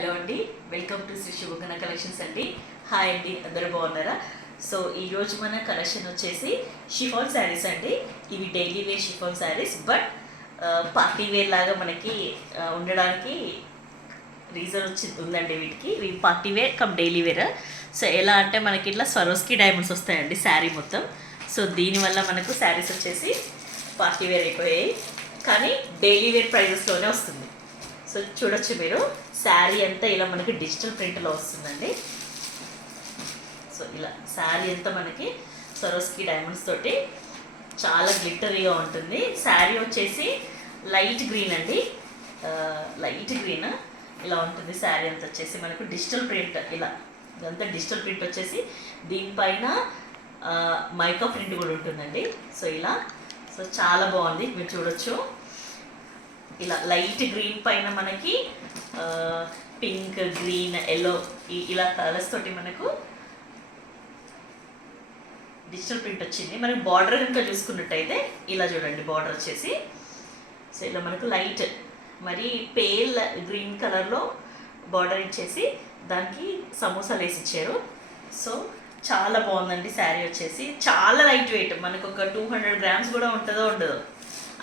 Hello అండి, welcome to Shri శుభగణ collections అండి. Hi అండి, అందరూ బాగున్నారా? సో ఈరోజు మన కలెక్షన్ వచ్చేసి షిఫాన్ శారీస్ అండి. ఇవి daily wear chiffon saris, but party wear లాగా మనకి ఉండడానికి రీజన్ ఉందండి. వీటికి ఇవి party wear come daily wear. So ఎలా అంటే మనకి ఇట్లా స్వరోస్కి డైమండ్స్ వస్తాయండి శారీ మొత్తం. సో దీనివల్ల మనకు శారీస్ వచ్చేసి పార్టీ వేర్ అయిపోయాయి, కానీ డైలీ వేర్ ప్రైజెస్లోనే వస్తుంది. సో చూడొచ్చు మీరు, శారీ అంతా ఇలా మనకి డిజిటల్ ప్రింట్లో వస్తుందండి. సో ఇలా శారీ అంతా మనకి సరోస్కి డైమండ్స్ తోటి చాలా గ్లిటరీగా ఉంటుంది. శారీ వచ్చేసి లైట్ గ్రీన్ అండి, లైట్ గ్రీన్ ఇలా ఉంటుంది. శారీ అంతా వచ్చేసి మనకు డిజిటల్ ప్రింట్, ఇలా ఇదంతా డిజిటల్ ప్రింట్ వచ్చేసి దీనిపైన మైకా ప్రింట్ కూడా ఉంటుందండి. సో ఇలా సో చాలా బాగుంది, మీరు చూడొచ్చు. ఇలా లైట్ గ్రీన్ పైన మనకి పింక్, గ్రీన్, ఎల్లో ఇలా కలర్స్ తోటి మనకు డిజిటల్ ప్రింట్ వచ్చింది. మనకి బార్డర్ కనుక చూసుకున్నట్టయితే ఇలా చూడండి, బార్డర్ వచ్చేసి సో ఇలా మనకు లైట్ మరి పేల్ గ్రీన్ కలర్లో బార్డర్ ఇచ్చేసి దానికి సమోసాలు వేసి ఇచ్చారు. సో చాలా బాగుందండి. శారీ వచ్చేసి చాలా లైట్ వెయిట్, మనకు ఒక 200 గ్రామ్స్ కూడా ఉంటుందో ఉండదో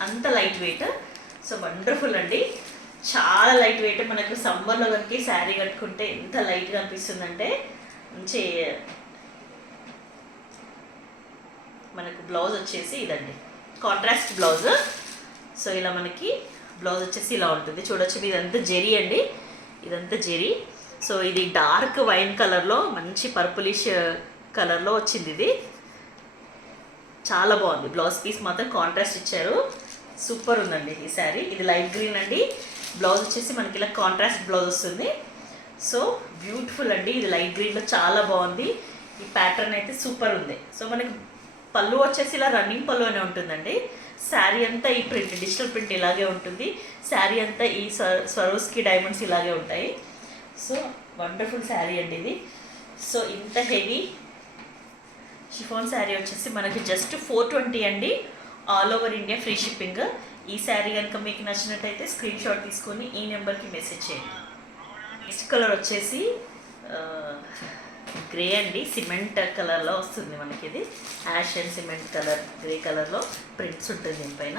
అంత లైట్ వెయిట్. సో వండర్ఫుల్ అండి, చాలా లైట్ వెయిట్. మనకు సమ్మర్లో కనుక శారీ కట్టుకుంటే ఎంత లైట్గా అనిపిస్తుందంటే మంచి. మనకు బ్లౌజ్ వచ్చేసి ఇదండి, కాంట్రాస్ట్ బ్లౌజ్. సో ఇలా మనకి బ్లౌజ్ వచ్చేసి ఇలా ఉంటుంది, చూడొచ్చు. ఇదంతా జెరీ అండి, ఇదంతా జెరీ. సో ఇది డార్క్ వైన్ కలర్లో మంచి పర్పులిష్ కలర్లో వచ్చింది. ఇది చాలా బాగుంది. బ్లౌజ్ పీస్ మాత్రం కాంట్రాస్ట్ ఇచ్చారు, సూపర్ ఉందండి ఈ శారీ. ఇది లైట్ గ్రీన్ అండి, బ్లౌజ్ వచ్చేసి మనకి ఇలా కాంట్రాస్ట్ బ్లౌజ్ వస్తుంది. సో బ్యూటిఫుల్ అండి, ఇది లైట్ గ్రీన్లో చాలా బాగుంది. ఈ ప్యాటర్న్ అయితే సూపర్ ఉంది. సో మనకి పళ్ళు వచ్చేసి ఇలా రన్నింగ్ పళ్ళు అనే ఉంటుందండి. శారీ అంతా ఈ ప్రింట్, డిజిటల్ ప్రింట్ ఇలాగే ఉంటుంది. శారీ అంతా ఈ స్వరోస్కి డైమండ్స్ ఇలాగే ఉంటాయి. సో వండర్ఫుల్ శారీ అండి ఇది. సో ఇంత హెవీ షిఫాన్ శారీ వచ్చేసి మనకి జస్ట్ 420 అండి, all over India free shipping. ఈ శారీ కనుక మీకు నచ్చినట్టయితే స్క్రీన్ షాట్ తీసుకొని ఈ నెంబర్కి మెసేజ్ చేయండి. నెక్స్ట్ కలర్ వచ్చేసి గ్రే అండి, సిమెంట్ కలర్లో వస్తుంది మనకి. ఇది ash and cement colour, grey కలర్లో ప్రింట్స్ ఉంటుంది దీనిపైన.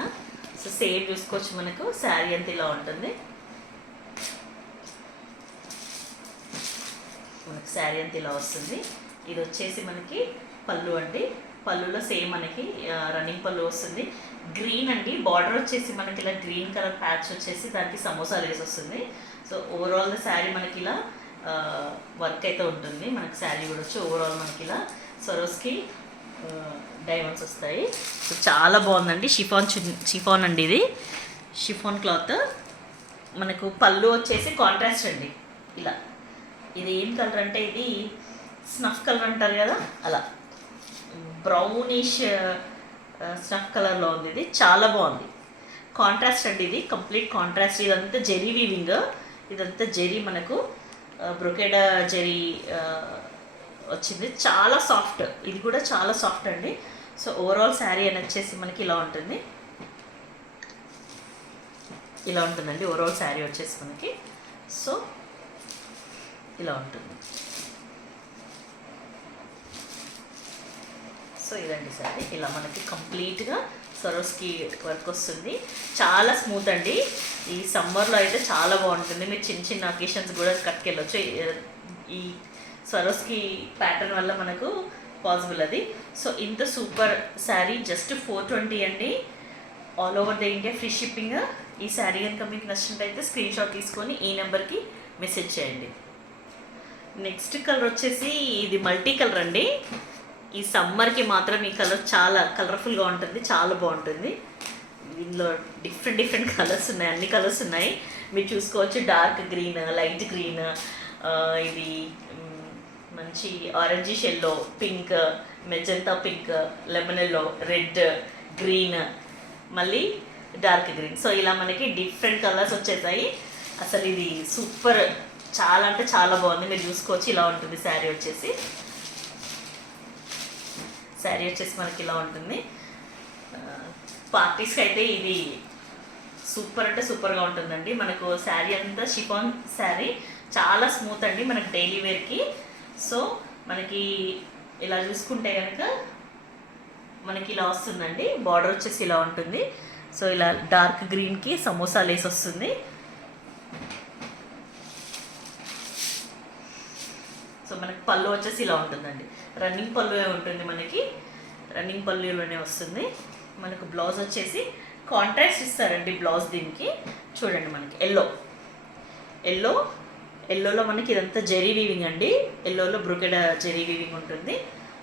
సో సేమ్ చూసుకోవచ్చు, మనకు శారీ అంతా ఇలా ఉంటుంది. మనకి శారీ అంతా ఇలా వస్తుంది. ఇది వచ్చేసి మనకి పళ్ళు అండి, పళ్ళులో సేమ్ మనకి రన్నింగ్ పళ్ళు వస్తుంది. గ్రీన్ అండి, బార్డర్ వచ్చేసి మనకి ఇలా గ్రీన్ కలర్ ప్యాచ్ వచ్చేసి దానికి సమోసాలు వేసి వస్తుంది. సో ఓవరాల్ శారీ మనకి ఇలా వర్క్ అయితే ఉంటుంది. మనకి శారీ కూడా వచ్చి ఓవరాల్ మనకి ఇలా సరోస్కి డైమండ్స్ వస్తాయి. సో చాలా బాగుందండి. షిఫాన్ అండి, ఇది షిఫాన్ క్లాత్. మనకు పళ్ళు వచ్చేసి కాంట్రాస్ట్ అండి. ఇలా ఇది ఏం కలర్ అంటే ఇది స్నఫ్ కలర్ అంటారు కదా, అలా బ్రౌనిష్ స్నఫ్ కలర్లో ఉంది. ఇది చాలా బాగుంది, కాంట్రాస్ట్ అండి. ఇది కంప్లీట్ కాంట్రాస్ట్. ఇదంతా జెరీ వీవింగ్, ఇదంతా జెరీ మనకు బ్రొకేడా జెరీ వచ్చింది. చాలా సాఫ్ట్, ఇది కూడా చాలా సాఫ్ట్ అండి. సో ఓవరాల్ శారీ అని వచ్చేసి మనకి ఇలా ఉంటుంది, ఇలా ఉంటుందండి ఓవరాల్ శారీ వచ్చేసి మనకి. సో ఇలా ఉంటుంది. సో ఇదండి శారీ, ఇలా మనకి కంప్లీట్గా సరోస్కి వర్క్ వస్తుంది. చాలా స్మూత్ అండి. ఈ సమ్మర్లో అయితే చాలా బాగుంటుంది. మీరు చిన్న చిన్న అకేషన్స్ కూడా కట్టుకెళ్ళొచ్చు. ఈ సరోస్కి ప్యాటర్న్ వల్ల మనకు పాసిబుల్ అది. సో ఇంత సూపర్ శారీ జస్ట్ 420 అండి, all over the India free shipping. ఈ శారీ కనుక మీకు నచ్చినట్టయితే స్క్రీన్ షాట్ తీసుకొని ఈ నెంబర్కి మెసేజ్ చేయండి. నెక్స్ట్ కలర్ వచ్చేసి ఇది మల్టీ కలర్ అండి. ఈ సమ్మర్కి మాత్రం ఈ కలర్ చాలా కలర్ఫుల్గా ఉంటుంది, చాలా బాగుంటుంది. దీనిలో డిఫరెంట్ కలర్స్ ఉన్నాయి, అన్ని కలర్స్ ఉన్నాయి. మీరు చూసుకోవచ్చు, డార్క్ గ్రీన్, లైట్ గ్రీన్, ఇది మంచి orangish yellow, pink, magenta pink, lemon yellow, red, green, మళ్ళీ డార్క్ గ్రీన్. సో ఇలా మనకి డిఫరెంట్ కలర్స్ వచ్చేసాయి. అసలు ఇది సూపర్, చాలా అంటే చాలా బాగుంది. మీరు చూసుకోవచ్చు, ఇలా ఉంటుంది శారీ వచ్చేసి. శారీ వచ్చేసి మనకి ఇలా ఉంటుంది. పార్టీస్కి అయితే ఇది సూపర్ అంటే సూపర్గా ఉంటుందండి. మనకు శారీ అంతా షిఫాన్ శారీ, చాలా స్మూత్ అండి మనకి డైలీ వేర్కి. సో మనకి ఇలా చూసుకుంటే కనుక మనకి ఇలా వస్తుందండి. బార్డర్ వచ్చేసి ఇలా ఉంటుంది. సో ఇలా డార్క్ గ్రీన్కి సమోసా లేస్ వస్తుంది. సో మనకి పళ్ళు వచ్చేసి ఇలా ఉంటుందండి. రన్నింగ్ పళ్ళు ఉంటుంది, మనకి రన్నింగ్ పళ్ళులోనే వస్తుంది. మనకు బ్లౌజ్ వచ్చేసి కాంట్రాస్ట్ ఇస్తారండి బ్లౌజ్ దీనికి. చూడండి మనకి ఎల్లోలో మనకి ఇదంతా జెరీ వీవింగ్ అండి. ఎల్లోలో బ్రొకెడ్ జెరీ వీవింగ్ ఉంటుంది.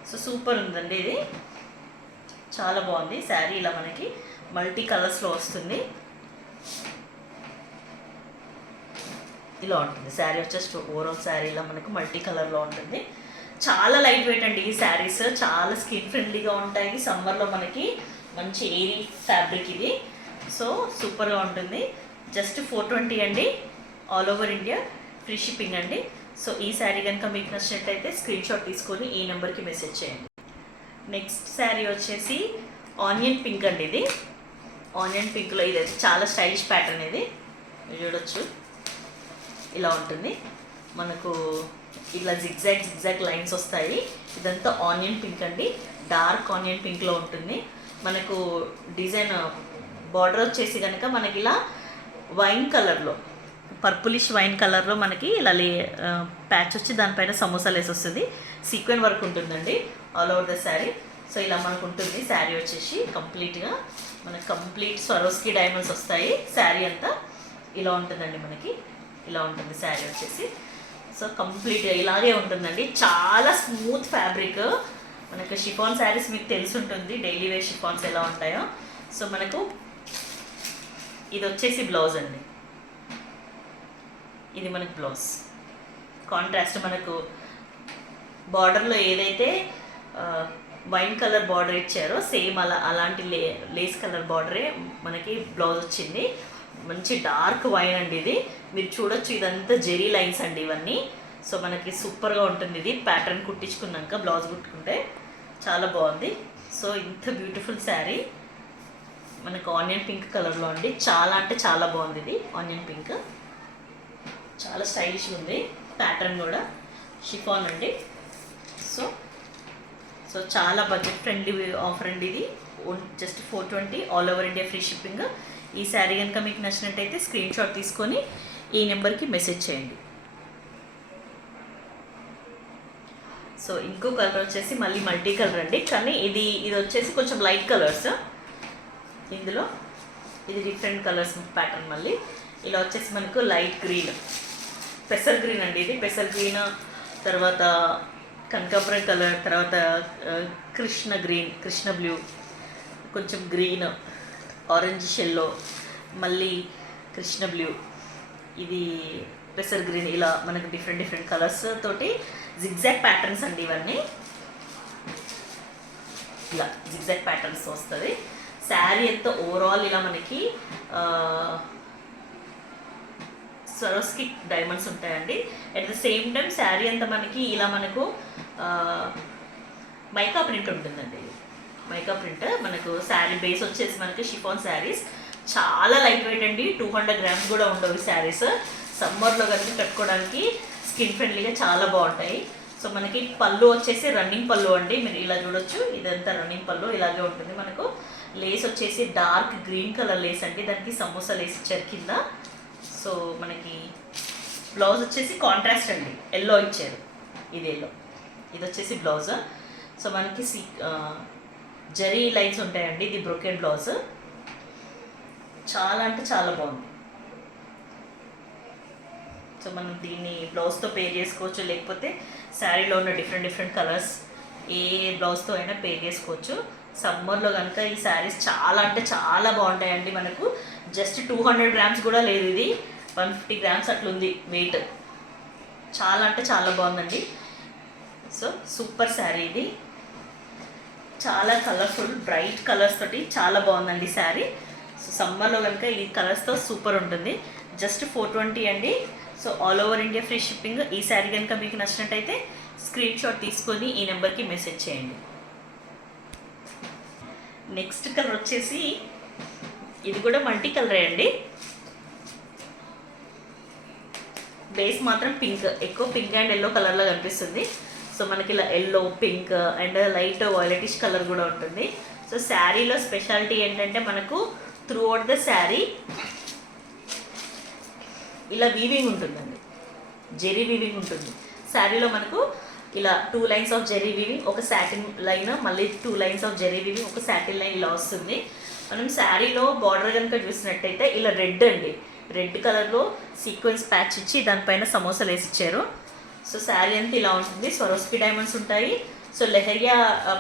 సో సూపర్ ఉందండి, ఇది చాలా బాగుంది శారీ. ఇలా మనకి మల్టీ కలర్స్లో వస్తుంది. ఇలా ఉంటుంది శారీ వచ్చేసి ఓవరాల్ శారీ ఇలా మనకు మల్టీ కలర్లో ఉంటుంది. చాలా లైట్ వెయిట్ అండి ఈ శారీస్, చాలా స్కిన్ ఫ్రెండ్లీగా ఉంటాయి. సమ్మర్లో మనకి మంచి ఎయిరీ ఫ్యాబ్రిక్ ఇది. సో సూపర్గా ఉంటుంది. జస్ట్ 420 అండి, all over India free shipping అండి. సో ఈ శారీ కనుక మీకు నచ్చినట్టయితే స్క్రీన్ షాట్ తీసుకొని ఈ నెంబర్కి మెసేజ్ చేయండి. నెక్స్ట్ శారీ వచ్చేసి ఆనియన్ పింక్ అండి. ఇది ఆనియన్ పింక్లో ఇది చాలా స్టైలిష్ ప్యాటర్న్. ఇది మీరు చూడొచ్చు, ఇలా ఉంటుంది మనకు. ఇలా జిగ్జాగ్ లైన్స్ వస్తాయి. ఇదంతా ఆనియన్ పింక్ అండి, డార్క్ ఆనియన్ పింక్లో ఉంటుంది. మనకు డిజైన్ బార్డర్ వచ్చేసి కనుక మనకి ఇలా వైన్ కలర్లో, పర్పులిష్ వైన్ కలర్లో మనకి ఇలా ప్యాచ్ వచ్చి దానిపైన సమోసా లేస్ వస్తుంది. సీక్వెన్ వర్క్ ఉంటుందండి all over the sari. So ఇలా మనకు ఉంటుంది శారీ వచ్చేసి కంప్లీట్గా. మనకి కంప్లీట్ స్వరోస్కి డైమండ్స్ వస్తాయి. శారీ అంతా ఇలా ఉంటుందండి మనకి, ఇలా ఉంటుంది శారీ వచ్చేసి. సో కంప్లీట్గా ఇలాగే ఉంటుందండి. చాలా స్మూత్ ఫ్యాబ్రిక్. మనకు షిఫాన్ శారీస్ మీకు తెలిసి ఉంటుంది, డైలీ వేర్ షిఫాన్స్ ఎలా ఉంటాయో. సో మనకు ఇది వచ్చేసి బ్లౌజ్ అండి. ఇది మనకు బ్లౌజ్ కాంట్రాస్ట్. మనకు బార్డర్లో ఏదైతే వైన్ కలర్ బార్డర్ ఇచ్చారో సేమ్ అలాంటి లేస్ కలర్ బార్డరే మనకి బ్లౌజ్ వచ్చింది. మంచి డార్క్ వైన్ అండి ఇది. మీరు చూడొచ్చు, ఇదంతా జెరీ లైన్స్ అండి ఇవన్నీ. సో మనకి సూపర్గా ఉంటుంది ఇది. ప్యాటర్న్ కుట్టించుకున్నాక బ్లౌజ్ కుట్టుకుంటే చాలా బాగుంది. సో ఇంత బ్యూటిఫుల్ శారీ మనకు ఆనియన్ పింక్ కలర్లో అండి. చాలా అంటే చాలా బాగుంది ఇది. ఆనియన్ పింక్ చాలా స్టైలిష్గా ఉంది. ప్యాటర్న్ కూడా షిఫాన్ అండి. సో చాలా బడ్జెట్ ఫ్రెండ్లీ ఆఫర్ అండి ఇది. Just 420, all over India free shipping. ఈ శారీ కనుక మీకు నచ్చినట్టయితే స్క్రీన్ షాట్ తీసుకొని ఈ నెంబర్కి మెసేజ్ చేయండి. సో ఇంకో కలర్ వచ్చేసి మళ్ళీ మల్టీ కలర్ అండి, కానీ ఇది వచ్చేసి కొంచెం లైట్ కలర్స్. ఇందులో ఇది డిఫరెంట్ కలర్స్ ప్యాటర్న్. మళ్ళీ ఇలా వచ్చేసి మనకు లైట్ గ్రీన్, పెసర్ గ్రీన్ అండి. ఇది పెసర్ గ్రీన్, తర్వాత కనకాంబరం కలర్, తర్వాత కృష్ణ గ్రీన్, కృష్ణ బ్లూ, కొంచెం గ్రీన్, ఆరెంజ్ షెల్లో, మళ్ళీ కృష్ణ బ్లూ, ఇది పెసర్ గ్రీన్. ఇలా మనకు డిఫరెంట్ కలర్స్ తోటి జిగ్జాగ్ ప్యాటర్న్స్ అండి ఇవన్నీ. ఇలా జిగ్జాగ్ ప్యాటర్న్స్ వస్తుంది. శారీ అంతా ఓవరాల్ ఇలా మనకి సరోస్కి డైమండ్స్ ఉంటాయండి. At the same time sari అంతా మనకి ఇలా మనకు మైకా ప్రింట్ ఉంటుందండి. మైకా ప్రింట్ మనకు శారీ బేస్ వచ్చేసి మనకి షిఫాన్ శారీస్ చాలా లైట్ వెయిట్ అండి. 200 grams కూడా ఉండవు శారీస్. సమ్మర్లో కనుక కట్టుకోవడానికి స్కిన్ ఫ్రెండ్లీగా చాలా బాగుంటాయి. సో మనకి పళ్ళు వచ్చేసి రన్నింగ్ పళ్ళు అండి. మీరు ఇలా చూడొచ్చు, ఇదంతా రన్నింగ్ పళ్ళు ఇలాగే ఉంటుంది. మనకు లేస్ వచ్చేసి డార్క్ గ్రీన్ కలర్ లేస్ అండి, దానికి సమోసా లేస్ ఇచ్చారు కింద. సో మనకి బ్లౌజ్ వచ్చేసి కాంట్రాస్ట్ అండి, ఎల్లో ఇచ్చారు. ఇది ఎల్లో, ఇది వచ్చేసి బ్లౌజ్. సో మనకి జరీ లైన్స్ ఉంటాయండి. ఇది బ్రొకెడ్ బ్లౌజ్. చాలా అంటే చాలా బాగుంది. సో మనం దీన్ని బ్లౌజ్తో పేర్ చేసుకోవచ్చు, లేకపోతే శారీలో ఉన్న డిఫరెంట్ కలర్స్ ఏ బ్లౌజ్తో అయినా పేర్ చేసుకోవచ్చు. సమ్మర్లో కనుక ఈ శారీస్ చాలా అంటే చాలా బాగుంటాయండి. మనకు జస్ట్ 200 grams కూడా లేదు, ఇది 150 grams అట్లుంది వెయిట్. చాలా అంటే చాలా బాగుందండి. సో సూపర్ శారీ ఇది. చాలా కలర్ఫుల్ బ్రైట్ కలర్స్ తోటి చాలా బాగుందండి శారీ. సో సమ్మర్లో కనుక ఈ కలర్స్తో సూపర్ ఉంటుంది. జస్ట్ 420 అండి. So all over India free shipping. ఈ శారీ కనుక మీకు నచ్చినట్టయితే స్క్రీన్ షాట్ తీసుకొని ఈ నెంబర్కి మెసేజ్ చేయండి. నెక్స్ట్ కలర్ వచ్చేసి ఇది కూడా మల్టీ కలరే అండి. బేస్ మాత్రం పింక్, ఎక్కువ పింక్ అండ్ ఎల్లో కలర్లో కనిపిస్తుంది. సో మనకి ఇలా yellow, pink and light violetish colour కూడా ఉంటుంది. సో శారీలో స్పెషాలిటీ ఏంటంటే మనకు త్రూ అవుట్ ద శారీ ఇలా వీవింగ్ ఉంటుందండి, జెరీ వీవింగ్ ఉంటుంది. శారీలో మనకు ఇలా 2 లైన్స్ ఆఫ్ జెరీ వీవింగ్, ఒక సాటిన్ లైన్, మళ్ళీ 2 లైన్స్ ఆఫ్ జెరీ వీవింగ్, ఒక సాటిన్ లైన్ ఇలా వస్తుంది. మనం శారీలో బార్డర్ కనుక చూసినట్టయితే ఇలా రెడ్ అండి, రెడ్ కలర్లో సీక్వెన్స్ ప్యాచ్ ఇచ్చి దానిపైన సమోసాలు వేసి ఇచ్చారు. సో శారీ అంతా ఇలా ఉంటుంది. స్వరోస్కి డైమండ్స్ ఉంటాయి. సో లెహరియా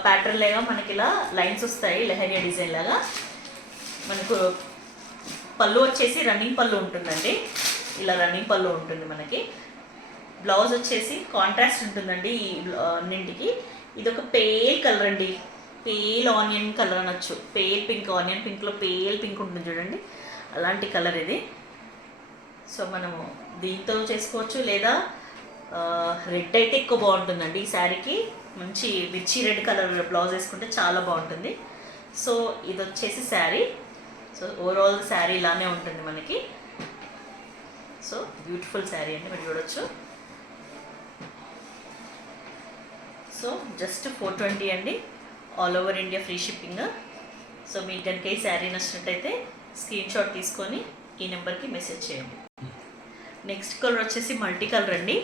ప్యాటర్న్ లాగా మనకి ఇలా లైన్స్ వస్తాయి, లెహరియా డిజైన్ లాగా. మనకు పళ్ళు వచ్చేసి రన్నింగ్ పళ్ళు ఉంటుందండి, ఇలా రన్నింగ్ పళ్ళు ఉంటుంది మనకి. బ్లౌజ్ వచ్చేసి కాంట్రాస్ట్ ఉంటుందండి ఈ అన్నింటికి. ఇది ఒక పేల్ కలర్ అండి, పేల్ ఆనియన్ కలర్ అనొచ్చు, పేల్ పింక్, ఆనియన్ పింక్లో పేల్ పింక్ ఉంటుంది చూడండి, అలాంటి కలర్ ఇది. సో మనము దీంతో చేసుకోవచ్చు, లేదా రెడ్ అయితే ఎక్కువ బాగుంటుందండి ఈ శారీకి. మంచి మిర్చి రెడ్ కలర్ బ్లౌజ్ వేసుకుంటే చాలా బాగుంటుంది. సో ఇది వచ్చేసి శారీ. సో ఓవరాల్ శారీ ఇలానే ఉంటుంది మనకి. సో బ్యూటిఫుల్ శారీ అండి, మీరు చూడొచ్చు. సో జస్ట్ 420 అండి, all over India free shipping. So మీకు కనుక ఈ శారీ నచ్చినట్టయితే స్క్రీన్ షాట్ తీసుకొని ఈ నెంబర్కి మెసేజ్ చేయండి. నెక్స్ట్ కలర్ వచ్చేసి మల్టీ కలర్ అండి.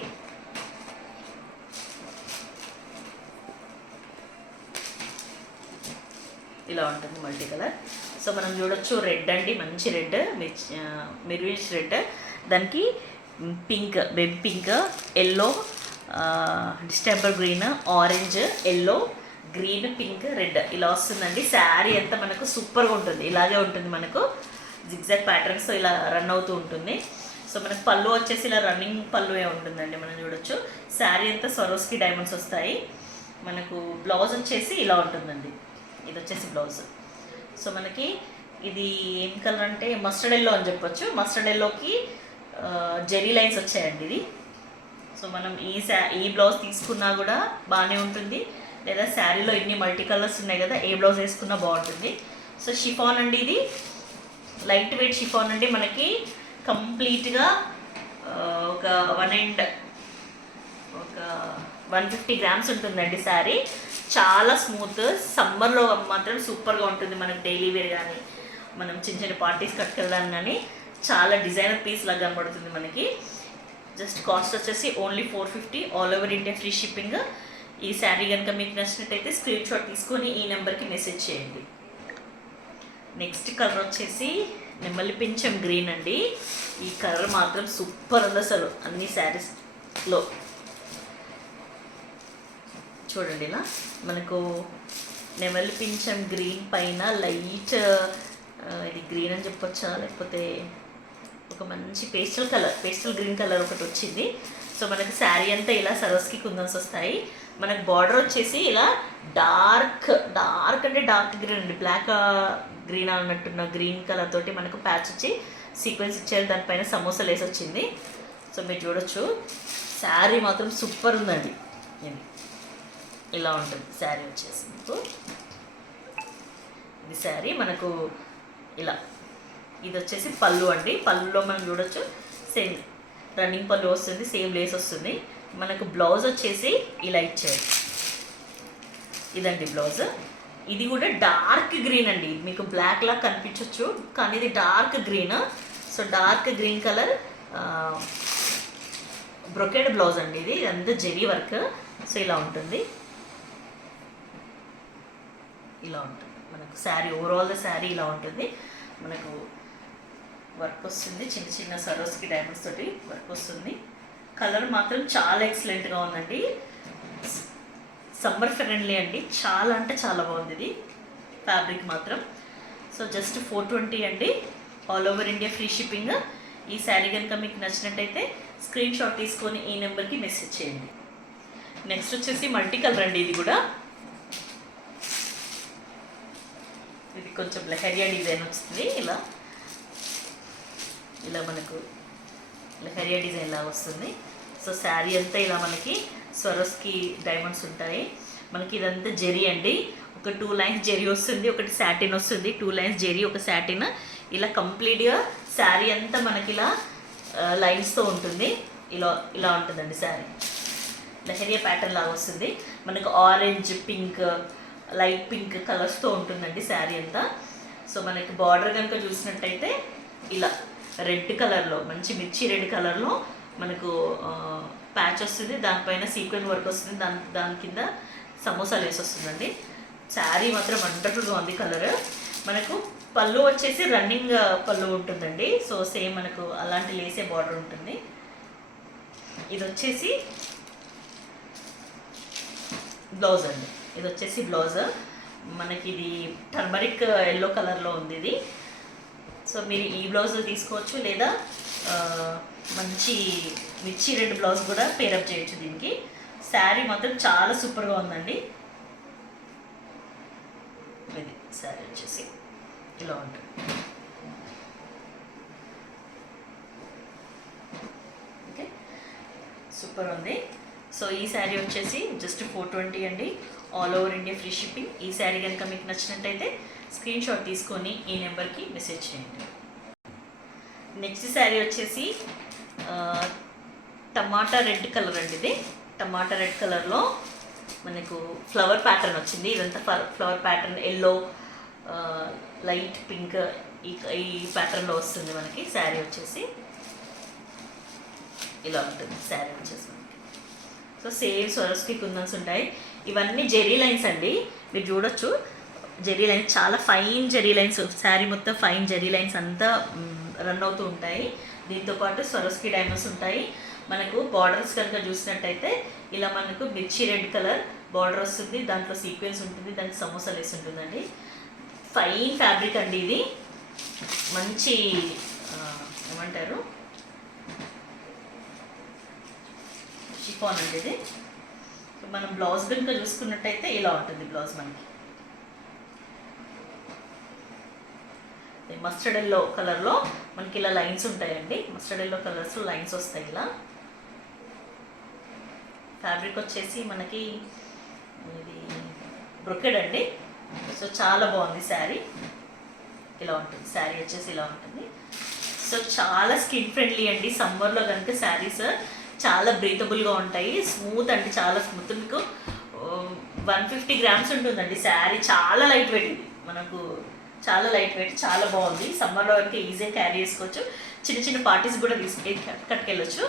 ఇలా ఉంటుంది మల్టీ కలర్. సో మనం చూడొచ్చు రెడ్ అండి, మంచి రెడ్, మెరూనిష్ రెడ్, దానికి pink, baby pink, yellow, distemper green, orange, yellow, green, pink, red ఇలా వస్తుందండి. శారీ అంతా మనకు సూపర్గా ఉంటుంది, ఇలాగే ఉంటుంది మనకు జిగ్జాగ్ ప్యాటర్న్స్తో ఇలా రన్ అవుతూ ఉంటుంది. సో మనకు పళ్ళు వచ్చేసి ఇలా రన్నింగ్ పళ్ళు ఉంటుందండి, మనం చూడొచ్చు. శారీ అంతా స్వరోస్కి డైమండ్స్ వస్తాయి. మనకు బ్లౌజ్ వచ్చేసి ఇలా ఉంటుందండి, ఇది వచ్చేసి బ్లౌజ్. సో మనకి ఇది ఏం కలర్ అంటే మస్టర్డ్ ఎల్లో అని చెప్పొచ్చు. మస్టర్డ్ ఎల్లోకి జెరీ లైన్స్ వచ్చాయండి ఇది. సో మనం ఈ బ్లౌజ్ తీసుకున్నా కూడా బాగానే ఉంటుంది, లేదా శారీలో ఇన్ని మల్టీ కలర్స్ ఉన్నాయి కదా, ఏ బ్లౌజ్ వేసుకున్నా బాగుంటుంది. సో షిఫాన్ అండి, ఇది లైట్ వెయిట్ షిఫాన్ అండి. మనకి కంప్లీట్గా ఒక 150 గ్రామ్స్ ఉంటుందండి శారీ. చాలా స్మూత్, సమ్మర్లో మాత్రం సూపర్గా ఉంటుంది. మనకు డైలీ వేర్ కానీ మనం చిన్న చిన్న పార్టీస్ కట్టుకెళ్ళడానికి కానీ చాలా డిజైనర్ పీస్ లాగా కనబడుతుంది మనకి. జస్ట్ కాస్ట్ వచ్చేసి only 450, all over India free shipping. ఈ శారీ కనుక మీకు నచ్చినట్టయితే స్క్రీన్ షాట్ తీసుకొని ఈ నెంబర్కి మెసేజ్ చేయండి. నెక్స్ట్ కలర్ వచ్చేసి నెమలి పింఛం గ్రీన్ అండి. ఈ కలర్ మాత్రం సూపర్ ఉంది అసలు అన్ని శారీస్లో. చూడండి ఇలా మనకు నెమలి పింఛం గ్రీన్ పైన లైట్ ఇది గ్రీన్ అని చెప్పొచ్చా, లేకపోతే ఒక మంచి పేస్టల్ గ్రీన్ కలర్ ఒకటి వచ్చింది. సో మనకు శారీ అంతా ఇలా సరోస్కి కుందన్స్ వస్తాయి. మనకు బార్డర్ వచ్చేసి ఇలా డార్క్ అంటే డార్క్ గ్రీన్ అండి, బ్లాక్ గ్రీన్ అన్నట్టున్న గ్రీన్ కలర్ తోటి మనకు ప్యాచ్ వచ్చి సీక్వెన్స్ ఇచ్చారు, దానిపైన సమోసాలు వేసి వచ్చింది. సో మీరు చూడొచ్చు, శారీ మాత్రం సూపర్ ఉందండి. ఇలా ఉంటుంది శారీ వచ్చేసి మీకు. ఇది శారీ మనకు ఇలా, ఇది వచ్చేసి పళ్ళు అండి. పళ్ళులో మనం చూడొచ్చు సేమ్ రన్నింగ్ పళ్ళు వస్తుంది, సేమ్ లేస్ వస్తుంది. మనకు బ్లౌజ్ వచ్చేసి ఇలా ఇచ్చారు, ఇదండి బ్లౌజ్. ఇది కూడా డార్క్ గ్రీన్ అండి, మీకు బ్లాక్ లా కనిపించవచ్చు కానీ ఇది dark green. So dark green colour brocade blouse అండి ఇది, ఇదంతా జెరీ వర్క్. సో ఇలా ఉంటుంది, ఇలా ఉంటుంది మనకు శారీ. ఓవరాల్ ద శారీ ఇలా ఉంటుంది. మనకు వర్క్ వస్తుంది, చిన్న చిన్న సరోస్కి డైమండ్స్ తోటి వర్క్ వస్తుంది. కలర్ మాత్రం చాలా ఎక్సలెంట్గా ఉందండి, సమ్మర్ ఫ్రెండ్లీ అండి, చాలా అంటే చాలా బాగుంది ఇది ఫ్యాబ్రిక్ మాత్రం. సో జస్ట్ 420 అండి, all over India free shipping. ఈ శారీ కనుక మీకు నచ్చినట్టయితే స్క్రీన్ షాట్ తీసుకొని ఈ నెంబర్కి మెసేజ్ చేయండి. నెక్స్ట్ వచ్చేసి మల్టీ కలర్ అండి. ఇది కూడా ఇది కొంచెం లెహరియా డిజైన్ వస్తుంది, ఇలా మనకు లెహరియా డిజైన్ లాగా వస్తుంది. సో శారీ అంతా ఇలా మనకి స్వరోస్కి డైమండ్స్ ఉంటాయి. మనకి ఇదంతా జెరీ అండి, ఒక 2 లైన్స్ జెరీ వస్తుంది, ఒకటి సాటిన్ వస్తుంది. 2 లైన్స్ జెరీ, ఒక సాటిన్. ఇలా కంప్లీట్గా శారీ అంతా మనకి ఇలా లైన్స్తో ఉంటుంది. ఇలా ఇలా ఉంటుందండి శారీ. లెహరియా ప్యాటర్న్ లాగా వస్తుంది. మనకు ఆరెంజ్, పింక్, లైట్ పింక్ కలర్స్తో ఉంటుందండి శారీ అంతా. సో మనకి బార్డర్ కనుక చూసినట్టయితే ఇలా రెడ్ కలర్లో, మంచి మిర్చి రెడ్ కలర్లో మనకు ప్యాచ్ వస్తుంది. దానిపైన సీక్వెన్స్ వర్క్ వస్తుంది. దాని కింద సమోసా లేస్ వస్తుందండి. శారీ మాత్రం వండర్ఫుల్గా ఉంది కలర్. మనకు పళ్ళు వచ్చేసి రన్నింగ్ పళ్ళు ఉంటుందండి. సో సేమ్ మనకు అలాంటి లేసే బార్డర్ ఉంటుంది. ఇది వచ్చేసి బ్లౌజ్ అండి. ఇది వచ్చేసి బ్లౌజ్. మనకి ఇది టర్మరిక్ ఎల్లో కలర్లో ఉంది ఇది. సో మీరు ఈ బ్లౌజ్ తీసుకోవచ్చు, లేదా మంచి మిర్చి రెడ్ బ్లౌజ్ కూడా పేరప్ చేయొచ్చు దీనికి. శారీ మాత్రం చాలా సూపర్గా ఉందండి. ఇది శారీ వచ్చేసి ఇలా ఉంటుంది. ఓకే, సూపర్ ఉంది. సో ఈ శారీ వచ్చేసి జస్ట్ 420 అండి. All over India free shipping. ఈ శారీ కనుక మీకు నచ్చినట్టయితే స్క్రీన్ షాట్ తీసుకొని ఈ నెంబర్కి మెసేజ్ చేయండి. నెక్స్ట్ శారీ వచ్చేసి టమాటా రెడ్ కలర్ అండి. ఇది టమాటా రెడ్ కలర్లో మనకు ఫ్లవర్ ప్యాటర్న్ వచ్చింది. ఇదంతా flower pattern, yellow, light pink ఈ ప్యాటర్న్లో వస్తుంది మనకి. శారీ వచ్చేసి ఇలా ఉంటుంది. శారీ వచ్చేసి మనకి సో సేమ్ స్వరస్కి కుందన్స్ ఉంటాయి. ఇవన్నీ జెరీ లైన్స్ అండి. మీరు చూడొచ్చు జెరీ లైన్స్, చాలా ఫైన్ జెరీ లైన్స్. శారీ మొత్తం ఫైన్ జెరీ లైన్స్ అంతా రన్ అవుతూ ఉంటాయి. దీంతోపాటు స్వరస్కి డైమండ్స్ ఉంటాయి. మనకు బార్డర్స్ కనుక చూసినట్టయితే ఇలా మనకు మిర్చి రెడ్ కలర్ బార్డర్ వస్తుంది. దాంట్లో సీక్వెన్స్ ఉంటుంది. దానికి సమోసా లేస్ ఉంటుందండి. ఫైన్ ఫ్యాబ్రిక్ అండి ఇది. మంచి ఏమంటారు, షిఫాన్ అండి ఇది. మనం బ్లౌజ్ కనుక చూసుకున్నట్టయితే ఇలా ఉంటుంది బ్లౌజ్ మనకి. మస్టర్డ్ ఎల్లో కలర్లో మనకి ఇలా లైన్స్ ఉంటాయండి. మస్టర్డ్ ఎల్లో కలర్స్లో లైన్స్ వస్తాయి ఇలా. ఫ్యాబ్రిక్ వచ్చేసి మనకి ఇది బ్రొకెడ్ అండి. సో చాలా బాగుంది శారీ. ఇలా ఉంటుంది శారీ వచ్చేసి ఇలా ఉంటుంది. సో చాలా స్కిన్ ఫ్రెండ్లీ అండి. సమ్మర్లో కనుక శారీస్ చాలా బ్రీతబుల్గా ఉంటాయి. స్మూత్ అండి, చాలా స్మూత్. మీకు 150 గ్రామ్స్ ఉంటుందండి శారీ. చాలా లైట్ వెయిట్ ఇది మనకు, చాలా లైట్ వెయిట్, చాలా బాగుంది. సమ్మర్లో వరకు ఈజీగా క్యారీ చేసుకోవచ్చు. చిన్న చిన్న పార్టీస్ కూడా కట్టుకెళ్ళొచ్చు.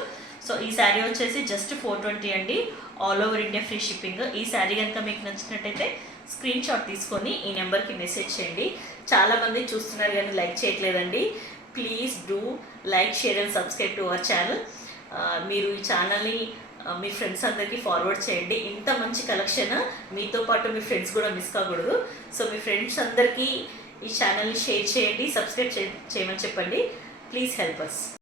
సో ఈ శారీ వచ్చేసి జస్ట్ 420 అండి. All over India free shipping. ఈ శారీ కనుక మీకు నచ్చినట్టయితే స్క్రీన్ షాట్ తీసుకొని ఈ నెంబర్కి మెసేజ్ చేయండి. చాలామంది చూస్తున్నారు కానీ లైక్ చేయట్లేదండి. Please do like, share and subscribe to our channel. మీరు ఈ ఛానల్ని మీ ఫ్రెండ్స్ అందరికీ ఫార్వర్డ్ చేయండి. ఇంత మంచి కలెక్షన్ మీతో పాటు మీ ఫ్రెండ్స్ కూడా మిస్ కాకూడదు. సో మీ ఫ్రెండ్స్ అందరికీ ఈ ఛానల్ని షేర్ చేయండి, సబ్స్క్రైబ్ చేయమని చెప్పండి. Please help us.